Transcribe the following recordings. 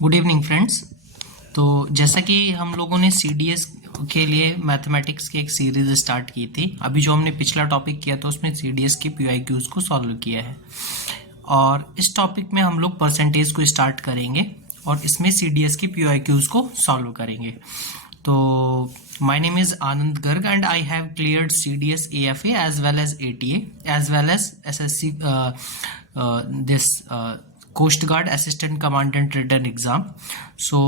Good evening friends. तो जैसा कि हम लोगों ने सीडीएस के लिए मैथमेटिक्स की एक सीरीज स्टार्ट की थी। अभी जो हमने पिछला टॉपिक किया था उसमें सीडीएस के पीआईक्यूज को सॉल्व किया है और इस टॉपिक में हम लोग परसेंटेज को स्टार्ट करेंगे और इसमें सीडीएस की पीआईक्यूज को सॉल्व करेंगे। तो my name is Anand Garg and I have cleared CDS AFA as well as ATA as well as SSC this Coast Guard Assistant Commandant Written Exam. So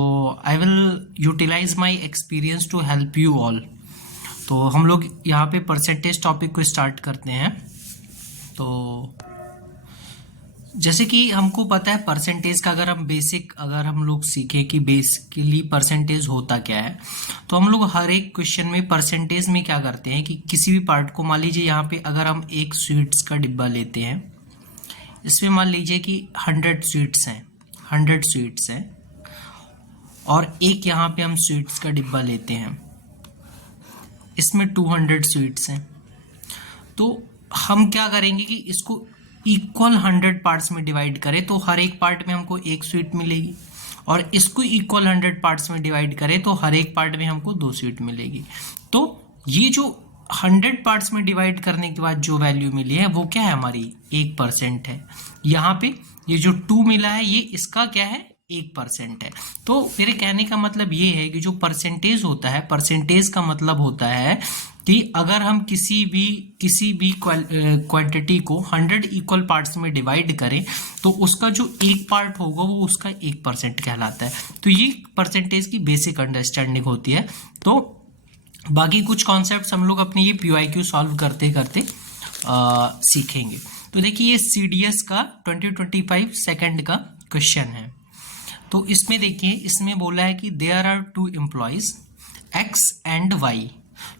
I will utilize my experience to help you all. तो हम लोग यहाँ पे percentage topic को start करते हैं। तो जैसे कि हमको पता है परसेंटेज का अगर हम लोग सीखें कि बेसिकली परसेंटेज होता क्या है, तो हम लोग हर एक क्वेश्चन में परसेंटेज में क्या करते हैं कि किसी भी पार्ट को, मान लीजिए यहाँ पे अगर हम एक स्वीट्स का डिब्बा लेते हैं, इसमें मान लीजिए कि 100 स्वीट्स हैं और एक यहाँ पे हम स्वीट्स का डिब्बा लेते हैं, इसमें 200 स्वीट्स हैं। तो हम क्या करेंगे कि इसको इक्वल 100 पार्ट्स में डिवाइड करें तो हर एक पार्ट में हमको एक स्वीट मिलेगी, और इसको इक्वल 100 पार्ट्स में डिवाइड करें तो हर एक पार्ट में हमको 2 स्वीट मिलेगी। तो ये जो 100 पार्ट्स में डिवाइड करने के बाद जो वैल्यू मिली है वो क्या है, हमारी 1% है। यहाँ पे ये जो 2 मिला है ये इसका क्या है, 1% है। तो मेरे कहने का मतलब ये है कि जो परसेंटेज होता है, परसेंटेज का मतलब होता है कि अगर हम किसी भी क्वांटिटी को 100 इक्वल पार्ट्स में डिवाइड करें तो उसका जो एक पार्ट होगा वो उसका 1% कहलाता है। तो ये परसेंटेज की बेसिक अंडरस्टैंडिंग होती है। तो बाकी कुछ कॉन्सेप्ट्स हम लोग अपनी ये पीआईक्यू सॉल्व करते करते सीखेंगे। तो देखिए ये सीडीएस का 2025 सेकंड का क्वेश्चन है। तो इसमें देखिए, इसमें बोला है कि there are 2 employees X and Y.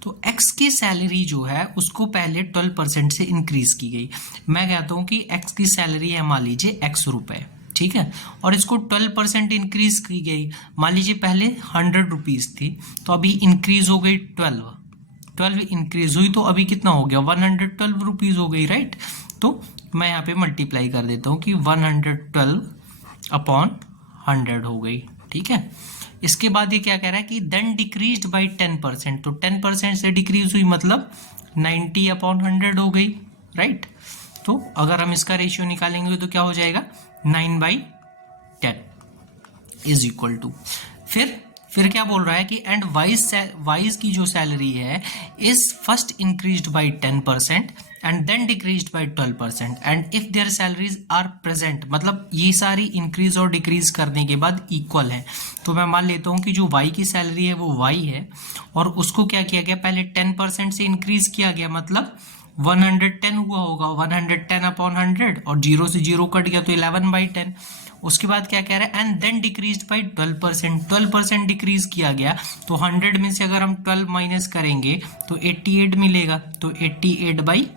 तो एक्स की सैलरी जो है उसको पहले 12% से इंक्रीज की गई। मैं कहता हूं कि एक्स की सैलरी है मान लीजिए x रुपए, ठीक है, और इसको 12% इंक्रीज की गई। मान लीजिए पहले 100 रुपीज थी तो अभी इंक्रीज हो गई 12 इंक्रीज हुई तो अभी कितना हो गया, 112 रुपीज हो गई, राइट। तो मैं यहाँ पे मल्टीप्लाई कर देता हूँ कि 112 अपॉन 100 हो गई, ठीक है। इसके बाद ये क्या कह रहा है कि देन डिक्रीज्ड बाय 10%। तो 10% से डिक्रीज हुई मतलब 90 अपॉन 100 हो गई, राइट। तो अगर हम इसका रेशियो निकालेंगे तो क्या हो जाएगा, 9/10 इज इक्वल टू, फिर क्या बोल रहा है कि एंड वाइज की जो सैलरी है is first increased by 10% and then decreased by 12% and if there salaries are present, मतलब ये सारी इंक्रीज और डिक्रीज करने के बाद इक्वल है। तो मैं मान लेता हूँ कि जो वाई की सैलरी है वो वाई है और उसको क्या किया गया, पहले 10% से इंक्रीज किया गया, मतलब 110 हुआ होगा, 110 अपॉन 100 और 0 से 0 कट गया तो 11/10। उसके बाद क्या कह रहा है, and then decrease by 12% decrease किया गया। तो 100 में से अगर हम 12 माइनस करेंगे तो 88 मिलेगा, तो 88/100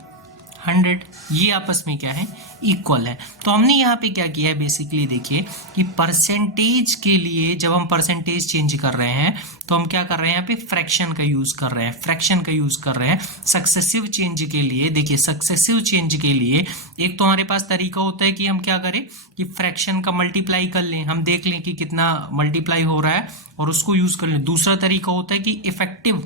ये आपस में क्या है, इक्वल है। तो हमने यहाँ पे क्या किया है, बेसिकली देखिए कि परसेंटेज के लिए जब हम परसेंटेज चेंज कर रहे हैं तो हम क्या कर रहे हैं, यहाँ पे फ्रैक्शन का यूज कर रहे हैं, सक्सेसिव चेंज के लिए। देखिए सक्सेसिव चेंज के लिए एक तो हमारे पास तरीका होता है कि हम क्या करें कि फ्रैक्शन का मल्टीप्लाई कर लें, हम देख लें कि कितना मल्टीप्लाई हो रहा है और उसको यूज कर लें। दूसरा तरीका होता है कि इफेक्टिव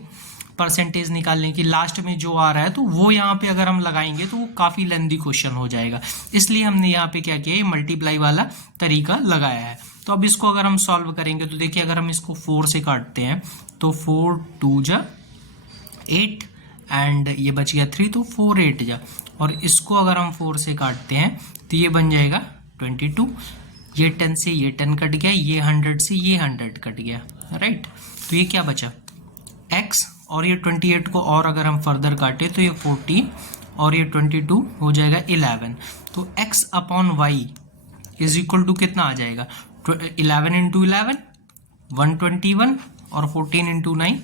परसेंटेज निकालने की, लास्ट में जो आ रहा है तो वो यहाँ पे अगर हम लगाएंगे तो वो काफी लेंथी क्वेश्चन हो जाएगा, इसलिए हमने यहाँ पे क्या किया, मल्टीप्लाई वाला तरीका लगाया है। तो अब इसको अगर हम सॉल्व करेंगे तो देखिए अगर हम इसको 4 से काटते हैं तो 4 2 जा 8 एंड ये बच गया 3, तो 4 8 जा, और इसको अगर हम 4 से काटते हैं तो ये बन जाएगा 22। ये 10 से ये 10 कट गया, ये 100 से ये 100 कट गया, राइट। तो ये क्या बचा, x, और ये 28 को और अगर हम फर्दर काटे तो ये 14 और ये 22 हो जाएगा 11। तो x upon Y is equal to कितना आ जाएगा, 11 इंटू 11 121 और 14 इंटू 9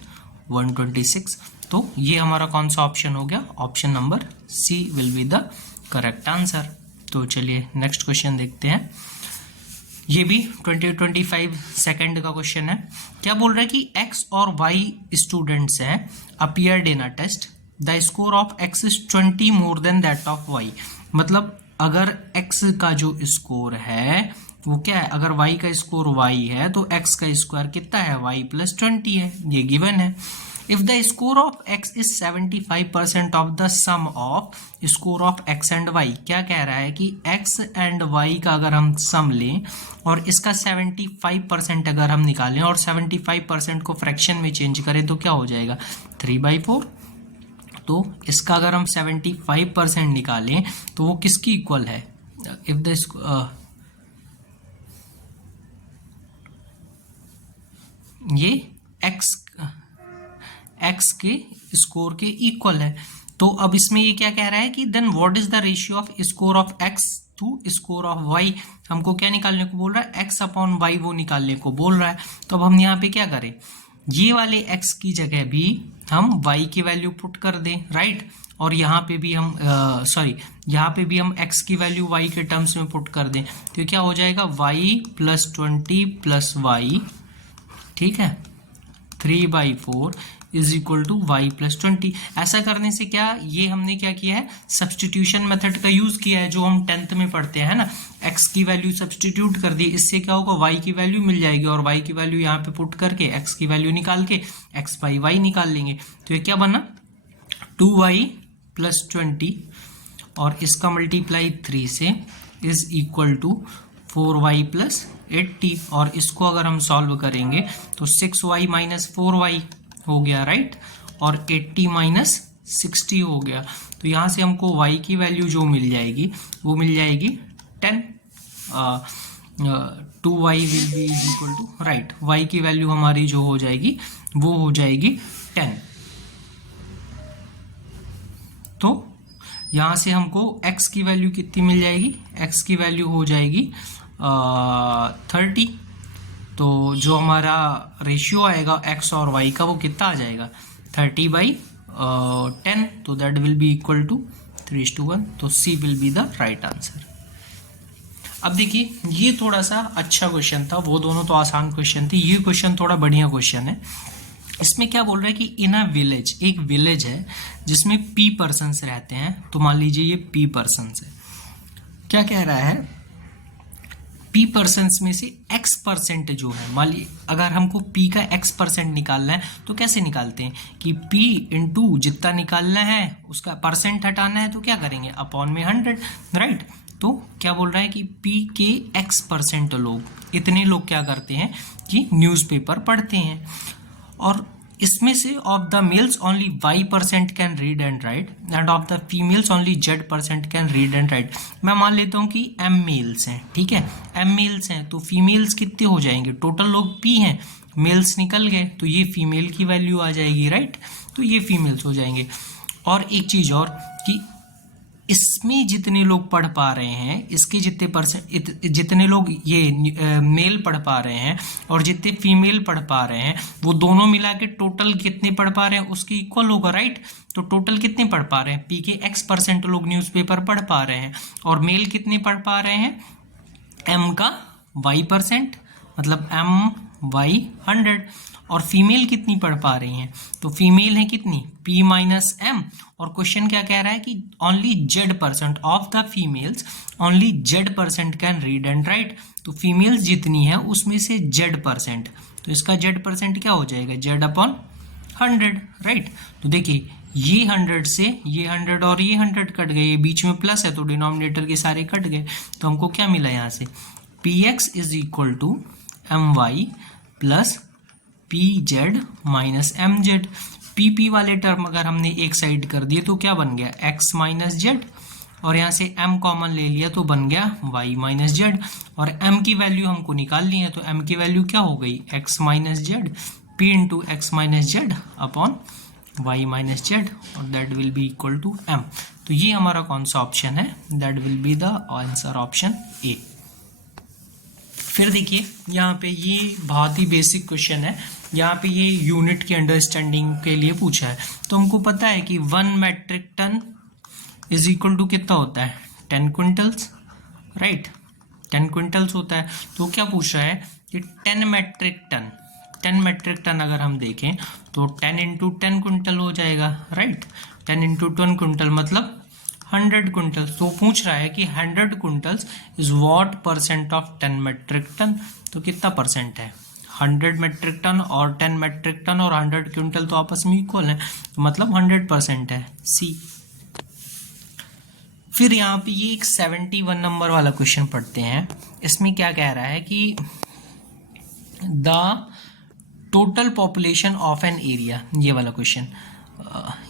126। तो ये हमारा कौन सा ऑप्शन हो गया, option number C will be the correct answer. तो चलिए नेक्स्ट क्वेश्चन देखते हैं। ये भी 2025 सेकंड का क्वेश्चन है। क्या बोल रहा है कि x और y स्टूडेंट्स हैं, appeared in a test, the score of x is 20 more than that of y। मतलब अगर x का जो स्कोर है वो क्या है, अगर y का स्कोर y है तो x का स्क्वायर कितना है, y प्लस 20 है, ये गिवन है। If the score of x is 75% of the sum of score of x and y, क्या कह रहा है कि x एंड y का अगर हम सम लें और इसका 75% अगर हम निकालें और 75% को फ्रैक्शन में चेंज करें तो क्या हो जाएगा, 3/4। तो इसका अगर हम 75% निकालें तो वो किसकी इक्वल है, इफ द ये x के स्कोर के इक्वल है। तो अब इसमें ये क्या कह रहा है कि then what is the ratio of score of x to score of y, हमको क्या निकालने को बोल रहा है, x अपॉन y वो निकालने को बोल रहा है। तो अब हम यहाँ पे क्या करें, ये वाले x की जगह भी हम y की वैल्यू पुट कर दें, राइट। और यहाँ पे भी हम यहाँ पे भी हम x की वैल्यू y के टर्म्स में पुट कर दें, तो क्या हो जाएगा, y प्लस 20 प्लस y, ठीक है, 3/4 is equal to Y plus 20। ऐसा करने से क्या, ये हमने क्या किया है, सब्सटीट्यूशन मेथड का यूज किया है जो हम 10th में पढ़ते हैं ना, x की वैल्यू सब्सटीट्यूट कर दी, इससे क्या होगा, y की वैल्यू मिल जाएगी और y की वैल्यू यहाँ पे पुट करके x की वैल्यू निकाल के x बाई y निकाल लेंगे। तो ये क्या बना, 2y प्लस 20 और इसका मल्टीप्लाई 3 से is equal to 4y plus 80, और इसको अगर हम सॉल्व करेंगे तो 6y माइनस 4y हो गया, राइट, और 80 माइनस 60 हो गया। तो यहाँ से हमको y की वैल्यू जो मिल जाएगी वो मिल जाएगी 10, 2y will be is equal to, right, y की वैल्यू हमारी जो हो जाएगी वो हो जाएगी 10। तो यहाँ से हमको x की वैल्यू कितनी मिल जाएगी, x की वैल्यू हो जाएगी 30। तो जो हमारा रेशियो आएगा x और y का वो कितना आ जाएगा, 30/10। तो that will be equal to 3:1। तो C will be the right answer. अब देखिए ये थोड़ा सा अच्छा क्वेश्चन था, वो दोनों तो आसान क्वेश्चन थे, ये क्वेश्चन थोड़ा बढ़िया क्वेश्चन है। इसमें क्या बोल रहा है कि इन अ विलेज, एक विलेज है जिसमें P पर्सन्स रहते हैं। तो मान लीजिए ये P पर्सन्स है, क्या कह रहा है, P पर्सन्स में से X% जो है, मान लीजिए अगर हमको P का X% निकालना है तो कैसे निकालते हैं कि P इंटू जितना निकालना है उसका परसेंट हटाना है, तो क्या करेंगे, अपॉन में 100, राइट। तो क्या बोल रहा है कि P के X% लोग, इतने लोग क्या करते हैं कि न्यूज़पेपर पढ़ते हैं, और इसमें से of the mails only Y% can read and right end of the females only Z% can read and right. मैं मान लेता हूँ कि M मेल्स हैं, ठीक है, M मेल्स हैं, तो फीमेल्स कितने हो जाएंगे, टोटल लोग P हैं, मेल्स निकल गए तो ये फीमेल की वैल्यू आ जाएगी, राइट, तो ये फीमेल्स हो जाएंगे। और एक चीज़ और कि इसमें जितने लोग पढ़ पा रहे हैं, इसके जितने परसेंट, जितने लोग ये मेल पढ़ पा रहे हैं और जितने फीमेल पढ़ पा रहे हैं, वो दोनों मिला के टोटल कितने पढ़ पा रहे हैं उसके इक्वल होगा, राइट। तो टोटल कितने पढ़ पा रहे हैं, P के X% लोग न्यूज़पेपर पढ़ पा रहे हैं, और मेल कितने पढ़ पा रहे हैं, M का Y%, मतलब MY 100, और फीमेल कितनी पढ़ पा रही हैं, तो फीमेल है कितनी, P माइनस M। और क्वेश्चन क्या कह रहा है कि only Z% of the females, only Z% can read and right. तो फीमेल्स जितनी है उसमें से Z%, तो इसका Z% क्या हो जाएगा, Z/100, राइट। तो देखिए ये 100 से ये 100 और ये 100 कट गए, ये बीच में प्लस है तो डिनोमिनेटर के सारे कट गए, तो हमको क्या मिला यहाँ से, PX is equal to MY plus PZ minus MZ। PP वाले टर्म अगर हमने एक साइड कर दिए तो क्या बन गया, X माइनस Z, और यहाँ से M कॉमन ले लिया तो बन गया Y माइनस Z, और M की वैल्यू हमको निकालनी है, तो M की वैल्यू क्या हो गई, X minus Z, P into X minus Z upon Y minus Z, और that will be equal to M। तो ये हमारा कौन सा ऑप्शन है, that will be the answer option A। फिर देखिए यहाँ पे ये बहुत ही बेसिक क्वेश्चन है, यहाँ पे ये यूनिट की अंडरस्टैंडिंग के लिए पूछा है। तो हमको पता है कि 1 metric ton is equal to कितना होता है, 10 क्विंटल्स, राइट, 10 क्विंटल्स होता है। तो क्या पूछ रहा है कि 10 मेट्रिक टन, 10 मेट्रिक टन अगर हम देखें तो 10 इंटू 10 क्विंटल हो जाएगा, राइट, 10 इंटू 10 क्विंटल मतलब 100 क्विंटल। तो पूछ रहा है कि 100 quintals is what percent of 10 metric ton. तो कितना परसेंट है? 100 मेट्रिक टन और 10 मेट्रिक टन और 100 क्विंटल तो आपस में इक्वल है, तो मतलब 100% है, सी। फिर यहाँ पे ये एक 71 नंबर वाला क्वेश्चन पढ़ते हैं। इसमें क्या कह रहा है कि the total population of an area, ये वाला क्वेश्चन,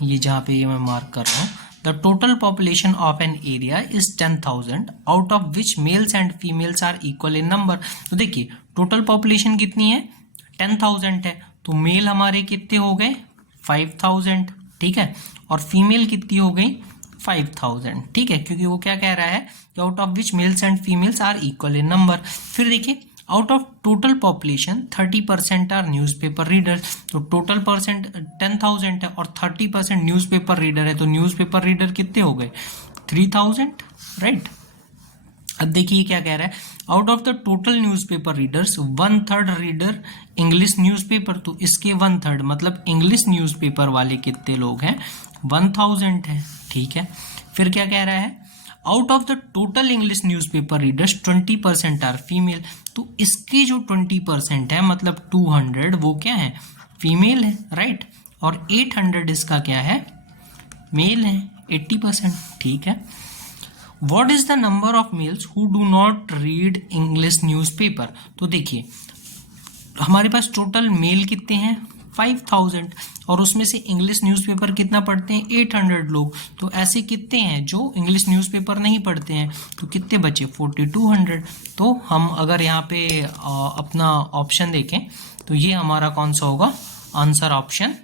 ये जहाँ पे ये मैं मार्क कर रहा हूँ, the total population of an area is 10,000 out of which males and females are equal in number. तो देखिए टोटल पॉपुलेशन कितनी है? 10,000 है, तो मेल हमारे कितने हो गए? 5,000, ठीक है, और फीमेल कितनी हो गई? 5,000, ठीक है, क्योंकि वो क्या कह रहा है कि out of which males and females are equal in number. फिर देखिए out of total population 30% are newspaper readers. तो टोटल परसेंट 10,000 है और 30% न्यूज़पेपर रीडर है, तो न्यूज़पेपर रीडर कितने हो गए? 3,000, राइट। अब देखिए क्या कह रहा है, out of the total newspaper readers 1/3 reader English newspaper. तो इसके 1/3 मतलब इंग्लिश न्यूज़पेपर वाले कितने लोग हैं? 1000 है, ठीक है। फिर क्या कह रहा है, out of the total English newspaper readers 20% are female. तो इसके जो 20% है मतलब 200 वो क्या है? फीमेल है, राइट। और 800 इसका क्या है? मेल है, 80%, ठीक है। What is the number of males who do not read English newspaper. तो देखिए हमारे पास टोटल मेल कितने हैं? 5,000, और उसमें से इंग्लिश न्यूज़पेपर कितना पढ़ते हैं? 800 लोग। तो ऐसे कितने हैं जो इंग्लिश न्यूज़पेपर नहीं पढ़ते हैं? तो कितने बचे? 4200। तो हम अगर यहाँ पे अपना ऑप्शन देखें तो ये हमारा कौन सा होगा? Answer option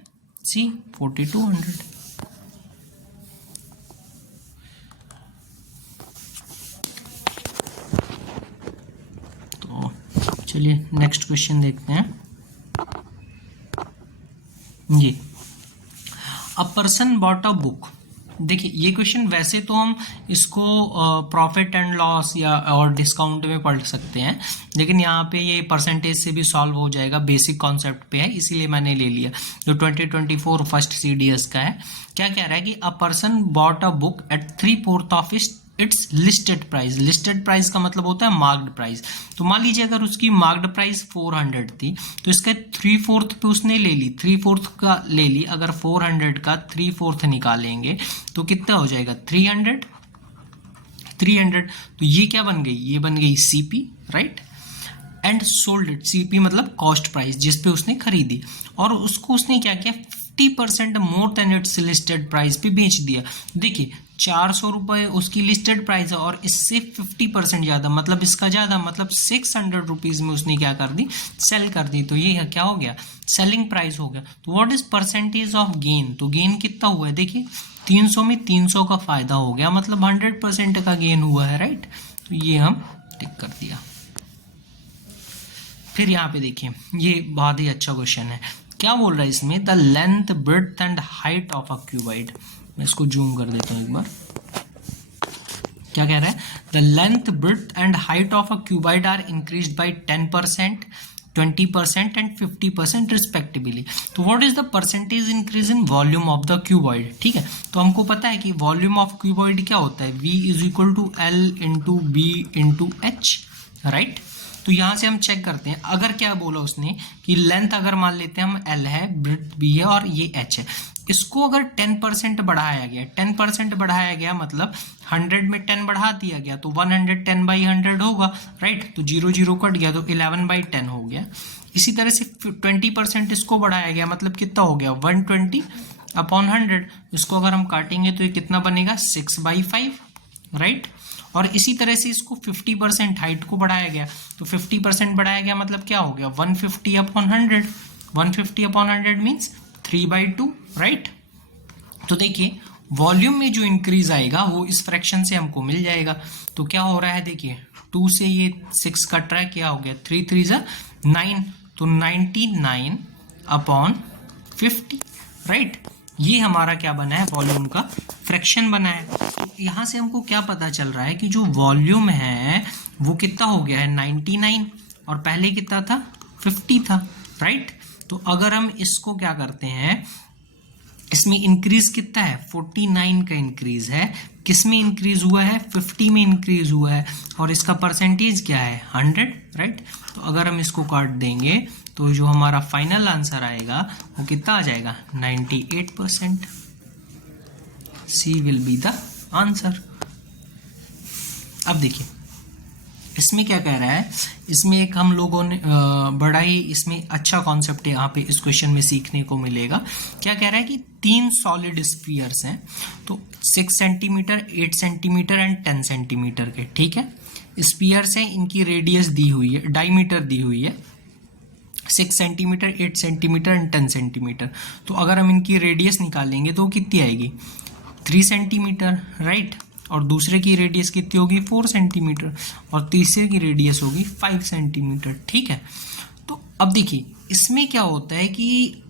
C, 4200। तो चलिए नेक्स्ट क्वेश्चन देखते हैं। जी, a person bought a book. देखिए ये क्वेश्चन वैसे तो हम इसको प्रॉफिट एंड लॉस या और डिस्काउंट में पढ़ सकते हैं, लेकिन यहाँ पे ये परसेंटेज से भी सॉल्व हो जाएगा, बेसिक कॉन्सेप्ट पे है, इसीलिए मैंने ले लिया, जो 2024 फर्स्ट CDS का है। क्या कह रहा है कि a person bought a book at 3/4 of its listed price. Listed price का मतलब होता है मार्क्ड प्राइस। तो मान लीजिए अगर उसकी मार्क्ड प्राइस 400 थी तो इसका 3/4 पे उसने ले ली, 3/4 का ले ली। अगर 400 का 3/4 निकालेंगे तो कितना हो जाएगा? 300। तो ये क्या बन गई? ये बन गई CP, right. And sold it, CP मतलब कॉस्ट प्राइस जिस पे उसने खरीदी, और उसको उसने क्या किया? 50% more than it's listed price पे बेच दिया। देखिए 400 रुपये उसकी लिस्टेड प्राइस है और इससे 50% ज़्यादा, मतलब इसका ज़्यादा, मतलब 600 रुपीज़ में उसने क्या कर दी? सेल कर दी। तो ये क्या हो गया? सेलिंग प्राइस हो गया। तो what is percentage of gain? तो गेन कितना हुआ है? देखिए 300 में 300 का फायदा हो गया, मतलब 100% का गेन हुआ है, राइट। तो ये हम टिक कर दिया। फिर यहाँ पे देखिए ये बहुत ही अच्छा क्वेश्चन है। क्या बोल रहा है इसमें? The length breadth and height of a cuboid. मैं इसको जूम कर देता हूँ एक बार। क्या कह रहा है? The length breadth and height of a cuboid are increased by 10%, 20% and 50% respectively. तो what is the percentage increase in volume of the cuboid? ठीक है, तो हमको पता है कि वॉल्यूम ऑफ क्यूबॉइड क्या होता है? V = L × B × H, right. तो यहाँ से हम चेक करते हैं, अगर क्या बोला उसने कि लेंथ अगर मान लेते हैं हम L है, ब्रेड्थ B है और ये H है, इसको अगर 10% बढ़ाया गया, 10% बढ़ाया गया मतलब 100 में 10 बढ़ा दिया गया तो 110/100 होगा, राइट। तो 0 0 कट गया तो 11/10 हो गया। इसी तरह से 20% इसको बढ़ाया गया मतलब कितना हो गया? 120/100। इसको अगर हम काटेंगे तो ये कितना बनेगा? 6/5, राइट। और इसी तरह से इसको 50% हाइट को बढ़ाया गया तो 50% बढ़ाया गया मतलब क्या हो गया? 150/100। 150/100 मीन्स 3/2, राइट। तो देखिए वॉल्यूम में जो इंक्रीज आएगा वो इस फ्रैक्शन से हमको मिल जाएगा। तो क्या हो रहा है? देखिए 2 से ये 6 कट रहा है, क्या हो गया? 3 3 9, तो 99/50, राइट। ये हमारा क्या बना है? वॉल्यूम का फ्रैक्शन बना है। तो यहाँ से हमको क्या पता चल रहा है कि जो वॉल्यूम है वो कितना हो गया है? 99, और पहले कितना था? 50 था, राइट। तो अगर हम इसको क्या करते हैं, इसमें इंक्रीज कितना है? 49 का इंक्रीज है, किस में इंक्रीज हुआ है, 50 में इंक्रीज हुआ है, और इसका परसेंटेज क्या है 100, राइट। तो अगर हम इसको काट देंगे तो जो हमारा फाइनल आंसर आएगा वो कितना आ जाएगा 98%। सी विल बी द आंसर। अब देखिए इसमें क्या कह रहा है, इसमें एक हम लोगों ने बड़ा ही इसमें अच्छा कॉन्सेप्ट यहाँ पे इस क्वेश्चन में सीखने को मिलेगा। क्या कह रहा है कि 3 सॉलिड स्फीयर्स हैं, तो 6 सेंटीमीटर, 8 सेंटीमीटर एंड 10 सेंटीमीटर के, ठीक है। स्फीयर्स हैं, इनकी रेडियस दी हुई है, डायमीटर दी हुई है 6 सेंटीमीटर, 8 सेंटीमीटर एंड 10 सेंटीमीटर। तो अगर हम इनकी रेडियस निकालेंगे तो कितनी आएगी 3 सेंटीमीटर, राइट। और दूसरे की रेडियस कितनी होगी 4 सेंटीमीटर, और तीसरे की रेडियस होगी 5 सेंटीमीटर, ठीक है। तो अब देखिए इसमें क्या होता है कि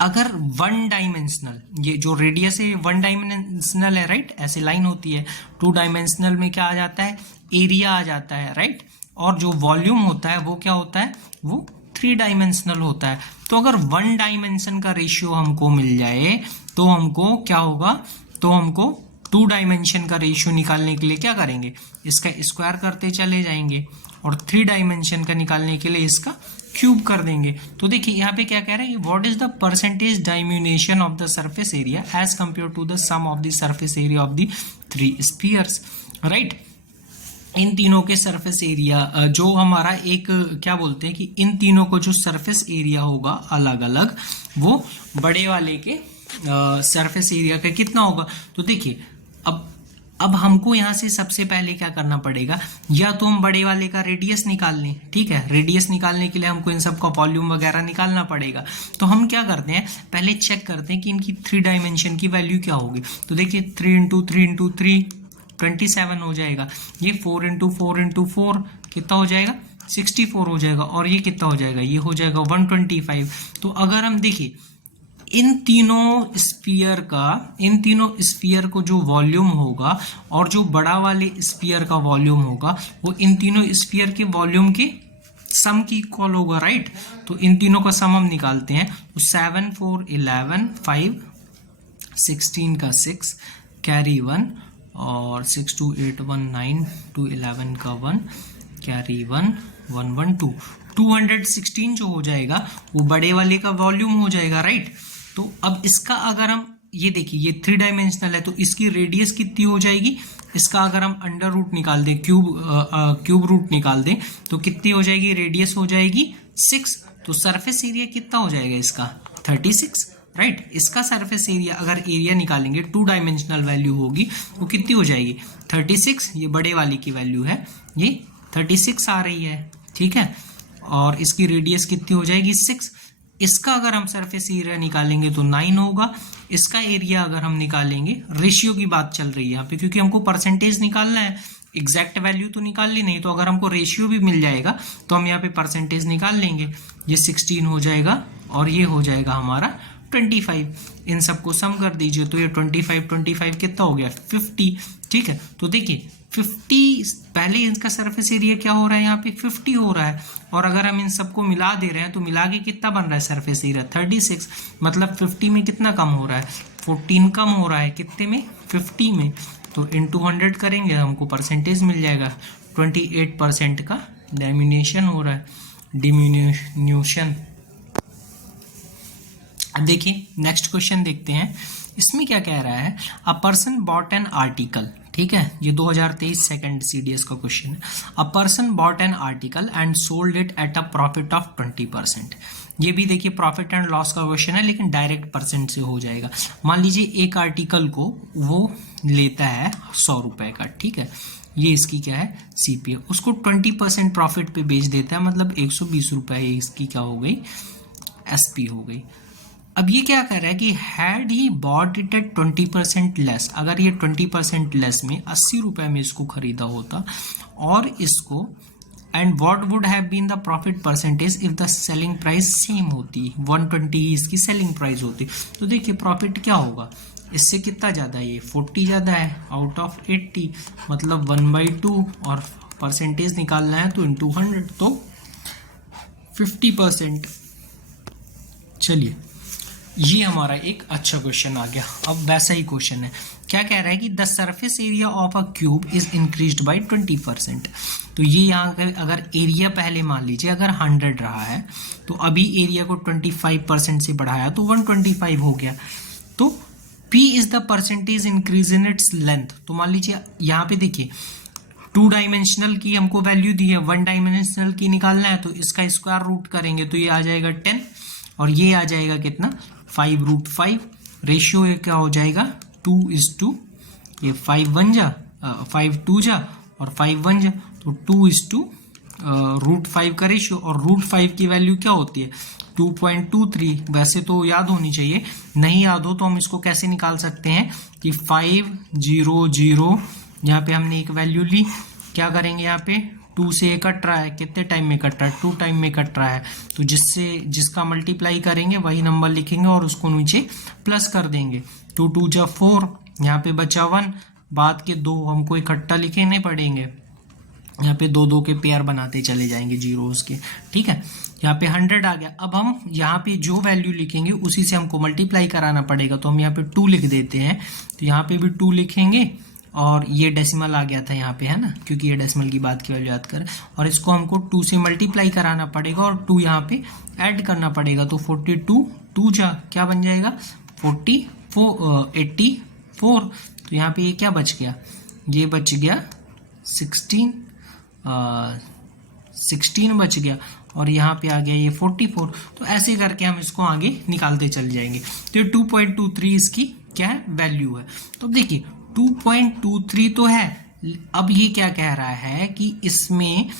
अगर वन डायमेंशनल, ये जो रेडियस है वन डायमेंशनल है, राइट, ऐसे लाइन होती है। 2 डायमेंशनल में क्या आ जाता है, एरिया आ जाता है, राइट। और जो वॉल्यूम होता है वो क्या होता है, वो 3 डायमेंशनल होता है। तो अगर 1 डायमेंशन का रेशियो हमको मिल जाए तो हमको क्या होगा, तो हमको 2 डायमेंशन का रेशियो निकालने के लिए क्या करेंगे, इसका स्क्वायर करते चले जाएंगे, और 3 डायमेंशन का निकालने के लिए इसका क्यूब कर देंगे। तो देखिए यहाँ पे क्या कह रहा है, what is the percentage diminution of the surface area as compared to the sum of the surface एरिया ऑफ द 3 स्फीयर्स, राइट। इन तीनों के सरफेस एरिया जो हमारा एक क्या बोलते हैं कि इन तीनों को जो सरफेस एरिया होगा अलग अलग, वो बड़े वाले के सरफेस एरिया का कितना होगा। तो देखिए अब हमको यहाँ से सबसे पहले क्या करना पड़ेगा, या तो हम बड़े वाले का रेडियस निकाल लें, ठीक है। रेडियस निकालने के लिए हमको इन सब का वॉल्यूम वगैरह निकालना पड़ेगा। तो हम क्या करते हैं, पहले चेक करते हैं कि इनकी 3 डायमेंशन की वैल्यू क्या होगी। तो देखिए 3 इंटू 3 इंटू 3 27 हो जाएगा, ये 4 इंटू 4 इंटू 4 कितना हो जाएगा 64 हो जाएगा, और ये कितना हो जाएगा, ये हो जाएगा 125। तो अगर हम देखिए इन तीनों स्फीयर को जो वॉल्यूम होगा और जो बड़ा वाले स्फीयर का वॉल्यूम होगा वो इन तीनों स्फीयर के वॉल्यूम के सम की इक्वल होगा, राइट। तो इन तीनों का सम हम निकालते हैं, तो 7 4 11 5 16 का 6 कैरी 1, और 6 2 8 1 9 2 11 का 1 कैरी 1 1 1 2 216 जो हो जाएगा वो बड़े वाले का वॉल्यूम हो जाएगा, राइट। तो अब इसका अगर हम ये देखिए ये 3 डायमेंशनल है, तो इसकी रेडियस कितनी हो जाएगी, इसका अगर हम अंडर रूट निकाल दें, क्यूब रूट निकाल दें, तो कितनी हो जाएगी, रेडियस हो जाएगी 6। तो सरफेस एरिया कितना हो जाएगा इसका 36, राइट। इसका सरफेस एरिया अगर एरिया निकालेंगे 2 डायमेंशनल वैल्यू होगी वो कितनी हो जाएगी 36। ये बड़े वाले की वैल्यू है, ये 36 आ रही है, ठीक है। और इसकी रेडियस कितनी हो जाएगी 6। इसका अगर हम सरफेस एरिया निकालेंगे तो 9 होगा। इसका एरिया अगर हम निकालेंगे, रेशियो की बात चल रही है यहाँ पे क्योंकि हमको परसेंटेज निकालना है, एग्जैक्ट वैल्यू तो निकाल ली नहीं। तो अगर हमको रेशियो भी मिल जाएगा तो हम यहाँ पे परसेंटेज निकाल लेंगे। ये 16 हो जाएगा और ये हो जाएगा हमारा 25। इन सबको सम कर दीजिए तो ये 25 कितना हो गया 50, ठीक है। तो देखिए 50 पहले इनका सरफेस एरिया क्या हो रहा है यहाँ पे 50 हो रहा है, और अगर हम इन सबको मिला दे रहे हैं तो मिला के कितना बन रहा है सरफेस एरिया 36। मतलब 50 में कितना कम हो रहा है 14 कम हो रहा है, कितने में 50 में। तो इंटू 100 करेंगे हमको परसेंटेज मिल जाएगा 28% का डिमिन्यूशन हो रहा है, डिमिन्यूशन। अब देखिए नेक्स्ट क्वेश्चन देखते हैं, इसमें क्या कह रहा है, अ पर्सन बॉट एन आर्टिकल, ठीक है। ये 2023 सेकंड सीडीएस का क्वेश्चन है। अ person bot an article and sold it at a profit of 20%। ये भी देखिए प्रॉफिट एंड लॉस का क्वेश्चन है लेकिन डायरेक्ट परसेंट से हो जाएगा। मान लीजिए एक आर्टिकल को वो लेता है 100 रुपए का, ठीक है। ये इसकी क्या है सीपीए, उसको 20% प्रॉफिट पे बेच देता है, मतलब 120 रुपए इसकी क्या हो गई एसपी हो गई। अब ये क्या कर रहा है कि had he bought it at 20% less, अगर ये 20% लेस में 80 रुपए में इसको खरीदा होता और इसको, and what would have been the profit percentage if the selling price same होती, 120 ही इसकी सेलिंग प्राइस होती। तो देखिए प्रॉफिट क्या होगा, इससे कितना ज़्यादा है, ये 40 ज़्यादा है आउट ऑफ 80, मतलब 1/2, और परसेंटेज निकालना है तो इंटू 100 तो 50%। चलिए ये हमारा एक अच्छा क्वेश्चन आ गया। अब वैसा ही क्वेश्चन है, क्या कह रहा है कि द सरफेस एरिया of a cube is increased by 20%। तो ये यहाँ का अगर एरिया पहले मान लीजिए अगर 100 रहा है तो अभी एरिया को 25% से बढ़ाया तो 125 हो गया। तो P is the percentage increase in its length. तो मान लीजिए यहाँ पे देखिए 2 डायमेंशनल की हमको वैल्यू दी है, 1 डायमेंशनल की निकालना है तो इसका स्क्वायर रूट करेंगे तो ये आ जाएगा 10 और ये आ जाएगा कितना 5√5। रेशियो ये क्या हो जाएगा 2:, ये 5 1 जा 5 2 जा और 5 1 जा, तो 2:√5 का रेशियो। और √5 की वैल्यू क्या होती है 2.23। वैसे तो याद होनी चाहिए, नहीं याद हो तो हम इसको कैसे निकाल सकते हैं कि 500, यहाँ पे हमने एक वैल्यू ली, क्या करेंगे यहाँ पे 2 से कट रहा है, कितने टाइम में कट रहा है 2 टाइम में कट रहा है, तो जिसका मल्टीप्लाई करेंगे वही नंबर लिखेंगे और उसको नीचे प्लस कर देंगे। 2 2 जा 4, यहाँ पे बचा 1, बाद के 2 हमको इकट्ठा लिखने पड़ेंगे, यहाँ पे 2 2 के पेयर बनाते चले जाएंगे जीरोस के, ठीक है। यहाँ पे 100 आ गया। अब हम यहाँ पे जो वैल्यू लिखेंगे उसी से हमको मल्टीप्लाई कराना पड़ेगा, तो हम यहाँ पे 2 लिख देते हैं, तो यहाँ पे भी 2 लिखेंगे और ये डेसिमल आ गया था यहाँ पे, है ना, क्योंकि ये डेसिमल की बात की वैल्यू याद कर, और इसको हमको 2 से मल्टीप्लाई कराना पड़ेगा और 2 यहाँ पे ऐड करना पड़ेगा, तो 42 2 जा क्या बन जाएगा 84। तो यहाँ पे ये क्या बच गया, ये बच गया 16 बच गया और यहाँ पे आ गया ये 44। तो ऐसे करके हम इसको आगे निकालते चल जाएंगे। तो ये 2.23 इसकी क्या है वैल्यू है। तो देखिए 2.23 तो है। अब ये क्या कह रहा है कि इसमें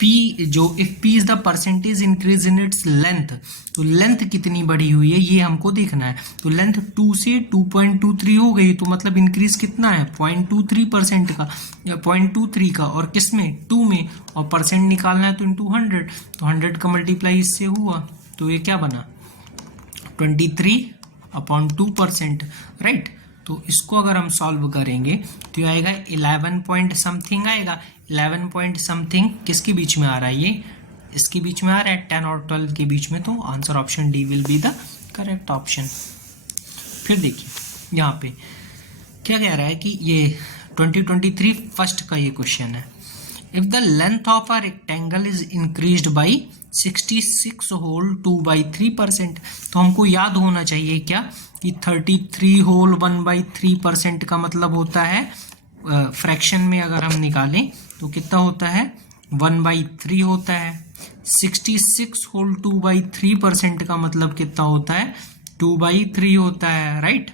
P जो if P is the percentage increase in its length, तो लेंथ कितनी बढ़ी हुई है ये हमको देखना है। तो लेंथ 2 से 2.23 हो गई, तो मतलब इंक्रीज कितना है 0.23% का, 0.23 का, और किस में 2 में, और परसेंट निकालना है तो इंटू 100, तो 100 का मल्टीप्लाई इससे हुआ, तो ये क्या बना 23/2%, राइट। तो इसको अगर हम सॉल्व करेंगे तो ये आएगा 11 पॉइंट समथिंग आएगा। 11 पॉइंट समथिंग किसके बीच में आ रहा है, ये इसके बीच में आ रहा है 10 और 12 के बीच में, तो answer option D will be the correct option. फिर देखिए यहाँ पे क्या कह रहा है कि ये 2023 फर्स्ट का ये क्वेश्चन है। If the length of a rectangle is increased by 66 whole 2/3%, तो हमको याद होना चाहिए क्या कि 33 होल 1/3% का मतलब होता है फ्रैक्शन में अगर हम निकालें तो कितना होता है 1/3 होता है। 66 होल 2/3% का मतलब कितना होता है 2/3 होता है, राइट।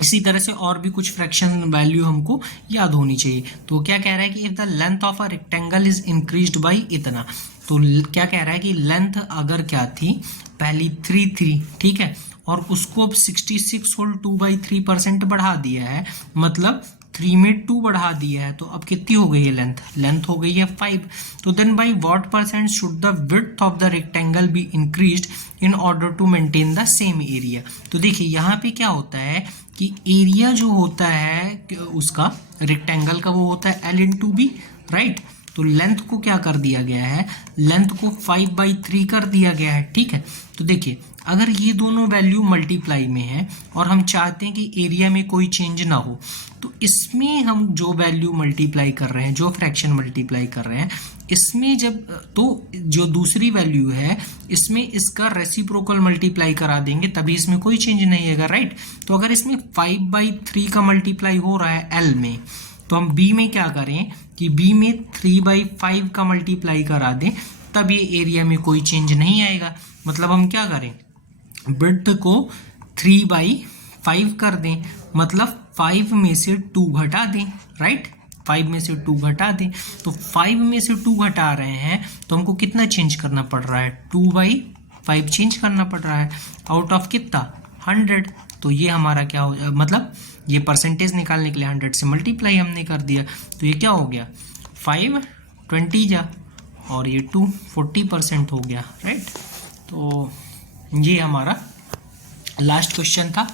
इसी तरह से और भी कुछ फ्रैक्शन वैल्यू हमको याद होनी चाहिए। तो क्या कह रहा है कि if the length of a rectangle is increased by इतना, तो क्या कह रहा है कि लेंथ अगर क्या थी पहली 3 थी, ठीक है, और उसको अब 66 होल 2/3% बढ़ा दिया है, मतलब 3 में 2 बढ़ा दिया है, तो अब कितनी हो गई है लेंथ हो गई है 5। तो then by what percent should the width of the rectangle be increased in order to maintain the same area. तो देखिए यहाँ पे क्या होता है कि एरिया जो होता है उसका रेक्टेंगल का वो होता है L/B, राइट। तो लेंथ को क्या कर दिया गया है, लेंथ को 5/3 कर दिया गया है, ठीक है। तो देखिए अगर ये दोनों वैल्यू मल्टीप्लाई में है और हम चाहते हैं कि एरिया में कोई चेंज ना हो, तो इसमें हम जो वैल्यू मल्टीप्लाई कर रहे हैं, जो फ्रैक्शन मल्टीप्लाई कर रहे हैं, इसमें जब तो जो दूसरी वैल्यू है इसमें इसका रेसिप्रोकल मल्टीप्लाई करा देंगे तभी इसमें कोई चेंज नहीं आएगा, राइट। तो अगर इसमें 5/3 का मल्टीप्लाई हो रहा है L में, तो हम B में क्या करें कि B में 3/5 का मल्टीप्लाई करा दें, तब ये एरिया में कोई चेंज नहीं आएगा। मतलब हम क्या करें विड्थ को 3/5 कर दें, मतलब 5 में से 2 घटा दें, राइट। 5 में से 2 घटा दें, तो 5 में से 2 घटा रहे हैं तो हमको कितना चेंज करना पड़ रहा है 2/5 चेंज करना पड़ रहा है, आउट ऑफ कितना 100। तो ये हमारा क्या हो, मतलब ये परसेंटेज निकालने के लिए 100 से मल्टीप्लाई हमने कर दिया, तो ये क्या हो गया 5 20 जा और ये 2 40% हो गया, राइट। तो ये हमारा लास्ट क्वेश्चन था।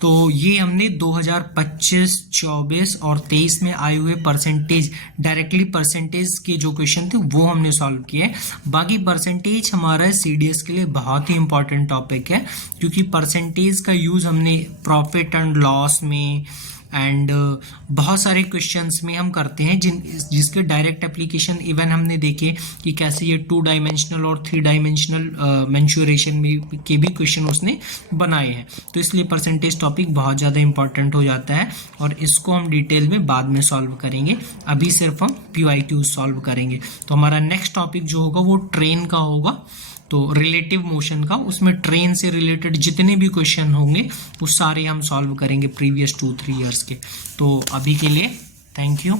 तो ये हमने 2025, 24 और 23 में आए हुए परसेंटेज, डायरेक्टली परसेंटेज के जो क्वेश्चन थे वो हमने सॉल्व किए। बाकी परसेंटेज हमारा सीडीएस के लिए बहुत ही इंपॉर्टेंट टॉपिक है, क्योंकि परसेंटेज का यूज हमने प्रॉफिट एंड लॉस में एंड बहुत सारे क्वेश्चंस में हम करते हैं, जिसके डायरेक्ट एप्लीकेशन इवन हमने देखे कि कैसे ये 2 डायमेंशनल और 3 डायमेंशनल मेंसुरेशन में के भी क्वेश्चन उसने बनाए हैं। तो इसलिए परसेंटेज टॉपिक बहुत ज़्यादा इंपॉर्टेंट हो जाता है और इसको हम डिटेल में बाद में सॉल्व करेंगे। अभी सिर्फ हम PYQ सॉल्व करेंगे। तो हमारा नेक्स्ट टॉपिक जो होगा वो ट्रेन का होगा, तो रिलेटिव मोशन का। उसमें ट्रेन से रिलेटेड जितने भी क्वेश्चन होंगे वो सारे हम सॉल्व करेंगे प्रीवियस 2-3 ईयर्स के। तो अभी के लिए थैंक यू।